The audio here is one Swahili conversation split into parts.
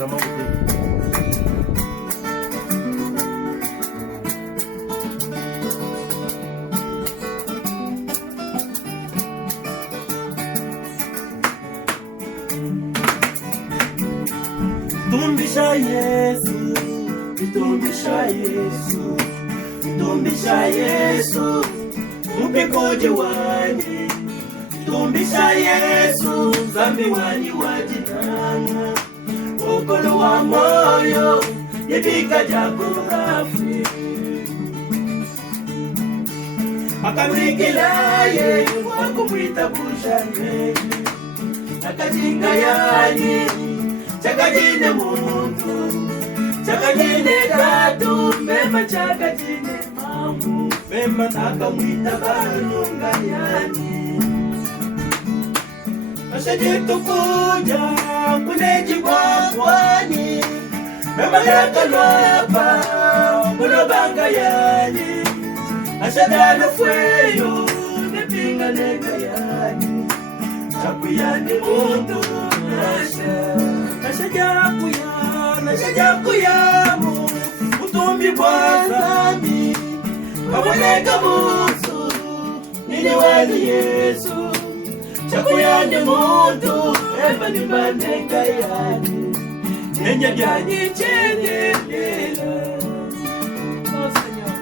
salama wote. Tumbisha Yesu, tumbisha Yesu, tumbisha Yesu, mpekoje wani. Tumbisha Yesu, zambi wani wajitanga. Ukolo wa moyo, yebika jako rafi. Akamikila ye, wakumwita bushane. Akajinga yani, chakajine muntu, chakajine tatu, mema chakajine mamu, mema takamwita banunga yani. Ashajitu kuja, kuneji wakwani, mema yakalwapa, kulobanga yani. Ashadano fweyo, nepinga nega yani. Chakuyani muntu, nashajakuyamu, utumbi kwa zambi, waweleka musu, nini wali Yesu. Chakuyani muntu, eba ni manenga yani, nenya byanyi chenye lela. Oh Señor.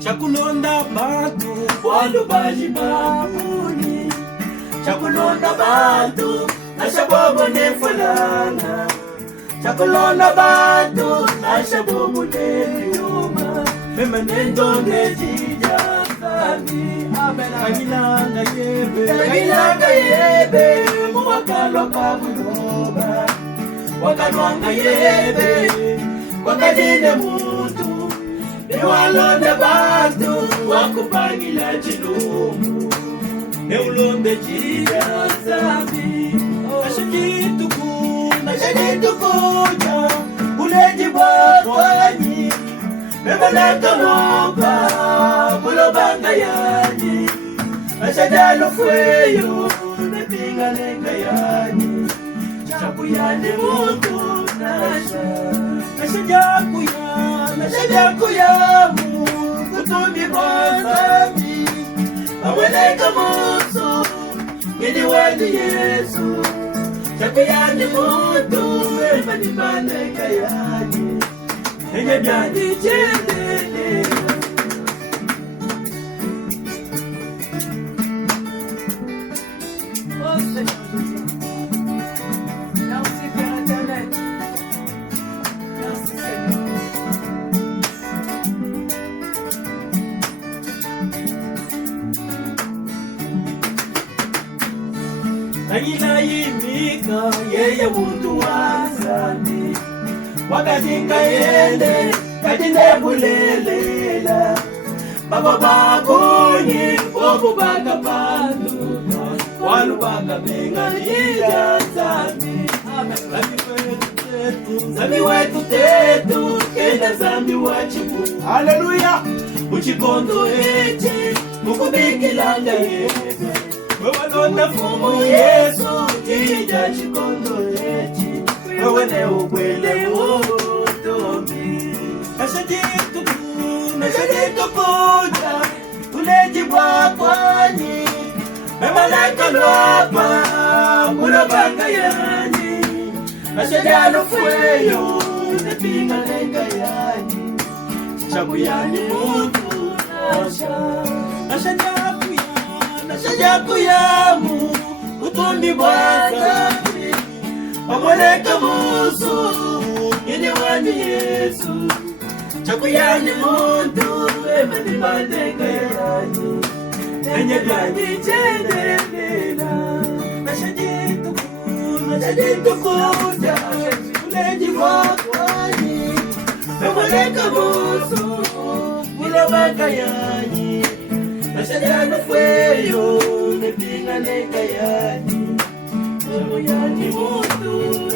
Chakulonda bantu, walu bali babuni. Chakulonda bantu, nashabobo nefulana. Chakulonda bantu, nashabobo nefiyuma. Mema nendo nejija zami. Kagilanga yebe, kagilanga yebe. Mwakalo kabuloba, wakalwanga yebe, wakadine mutu. Ewalonde bantu, wakupangila chilumu. Eulonde jija zambi. Nashajitu kuja, uleji wakwani. Memalaka moka, kulobanga yani. Ashadalo fweyo, nepinga lenga yani. Chakuyani mutu nasha. Nashajakuyamu, kutumbi kwa zambi. Aweleka musu, gini wadi Yesu. Chakuyani mutu, ema ni manenga yani. Enye byani chenele. Oh Señor Jésus. Merci Père éternel. Merci Seigneur. Nagina yimika yeye muntu wazami. Wakajinga yende kajine bulelela. Baba bakunyi bobu baka pandu. Walu baka menga nija zami. Zami wetu tetu kenda zami wachibu. Haleluya. Uchikondo echi mukubikilanga yebe. Wewalonda fumu Yesu jija chikondo echi. Wewene ukwele utombi. Nashajitu kuja, uleji wakwani. Memalaka lwapa, kulobanga yani. Nashajalo fweyo, nepinga lenga yani. Chakuyani mutu nasha. Nashajakuyamu, utundi kwa zambi. Waweleka musu, ini wani Yesu. Chakuyani muntu, ema ni manenga yani. Enye byani chendelela. Nashajitu kuja, uleji wakwani. Waweleka musu, kulobanga yani. Nashajalu fweyo, nepinga lenga yani. Majibu ya jibu tu